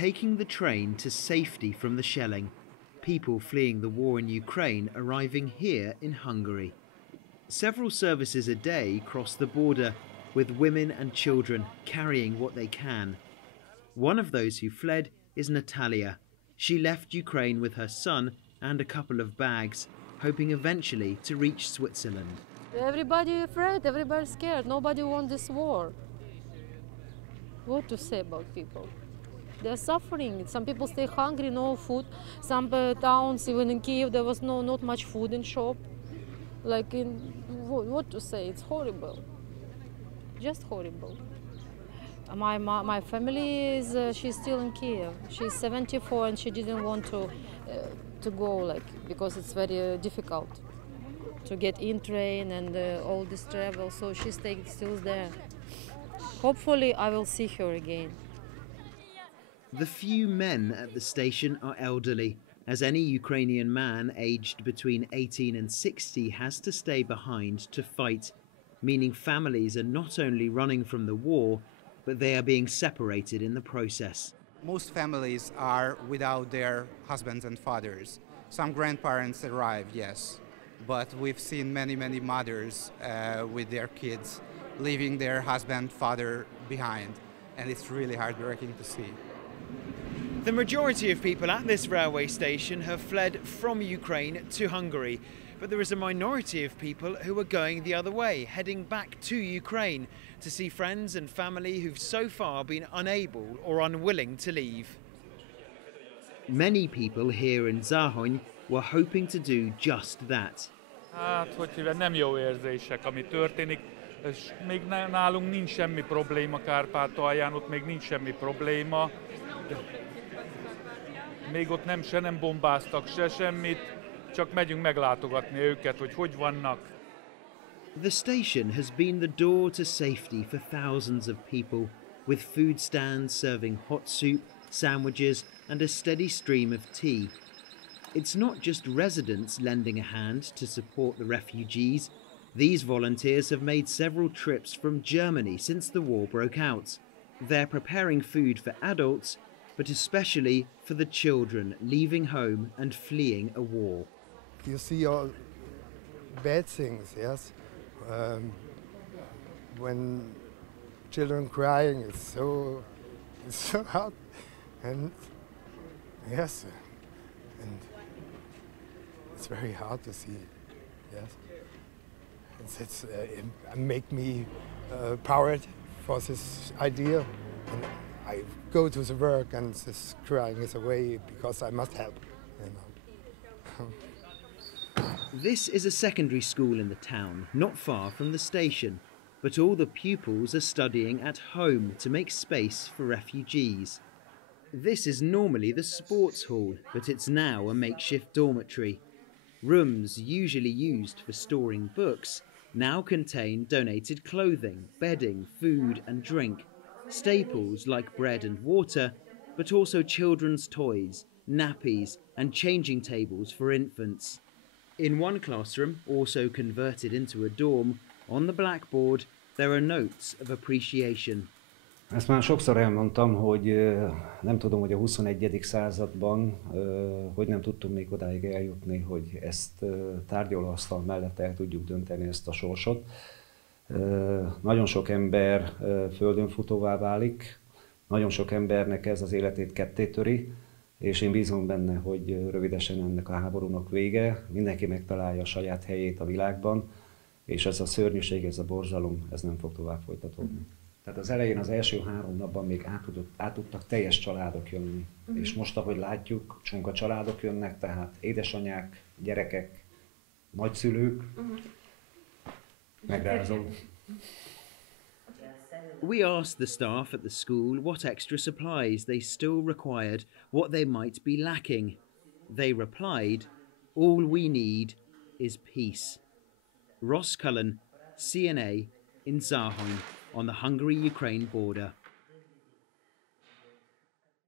taking the train to safety from the shelling, people fleeing the war in Ukraine arriving here in Hungary. Several services a day cross the border, with women and children carrying what they can. One of those who fled is Natalia. She left Ukraine with her son and a couple of bags, hoping eventually to reach Switzerland. Everybody afraid, everybody scared, nobody wants this war. What to say about people? They're suffering. Some people stay hungry, no food. Some towns, even in Kiev, there was not much food in shop. Like, what to say? It's horrible. Just horrible. My family is she's still in Kiev. She's 74 and she didn't want to go, like, because it's very difficult to get in train and all this travel. So she still there. Hopefully, I will see her again. The few men at the station are elderly, as any Ukrainian man aged between 18 and 60 has to stay behind to fight, meaning families are not only running from the war, but they are being separated in the process. Most families are without their husbands and fathers. Some grandparents arrived, yes, but we've seen many mothers with their kids leaving their husband, father behind, and it's really heartbreaking to see. The majority of people at this railway station have fled from Ukraine to Hungary, but there is a minority of people who are going the other way, heading back to Ukraine to see friends and family who've so far been unable or unwilling to leave. Many people here in Záhony were hoping to do just that. Hát, hogy nem jó érzések, ami történik. És még nálunk nincs semmi probléma Kárpátalján, ott még nincs semmi probléma. Még ott nem bombáztak se semmit, csak megyünk meglátogatni őket, hogy vannak. The station has been the door to safety for thousands of people, with food stands serving hot soup, sandwiches and a steady stream of tea. It's not just residents lending a hand to support the refugees. These volunteers have made several trips from Germany since the war broke out. They're preparing food for adults, but especially for the children leaving home and fleeing a war. You see all bad things, yes? When children crying, it's so hard, and yes, and it's very hard to see, yes. It make me powered for this idea, and I go to the work and this crying is away because I must help, you know. This is a secondary school in the town, not far from the station, but all the pupils are studying at home to make space for refugees. This is normally the sports hall, but it's now a makeshift dormitory. Rooms usually used for storing books now contain donated clothing, bedding, food and drink, staples like bread and water, but also children's toys, nappies and changing tables for infants. In one classroom, also converted into a dorm, on the blackboard there are notes of appreciation. Ezt már sokszor elmondtam, hogy nem tudom, hogy a 21. században hogy nem tudtunk még odáig eljutni, hogy ezt tárgyalóasztal mellett el tudjuk dönteni ezt a sorsot. Nagyon sok ember földönfutóvá válik, nagyon sok embernek ez az életét kettétöri, és én bízom benne, hogy rövidesen ennek a háborúnak vége, mindenki megtalálja a saját helyét a világban, és ez a szörnyűség, ez a borzalom, ez nem fog tovább folytatódni. Tehát az elején, az első 3 napban még át tudtak teljes családok jönni. És most, ahogy látjuk, csonka családok jönnek, tehát édesanyák, gyerekek, nagyszülők, megrázó. We asked the staff at the school what extra supplies they still required, what they might be lacking. They replied, "All we need is peace." Ross Cullen, CNA in Záhony on the Hungary-Ukraine border.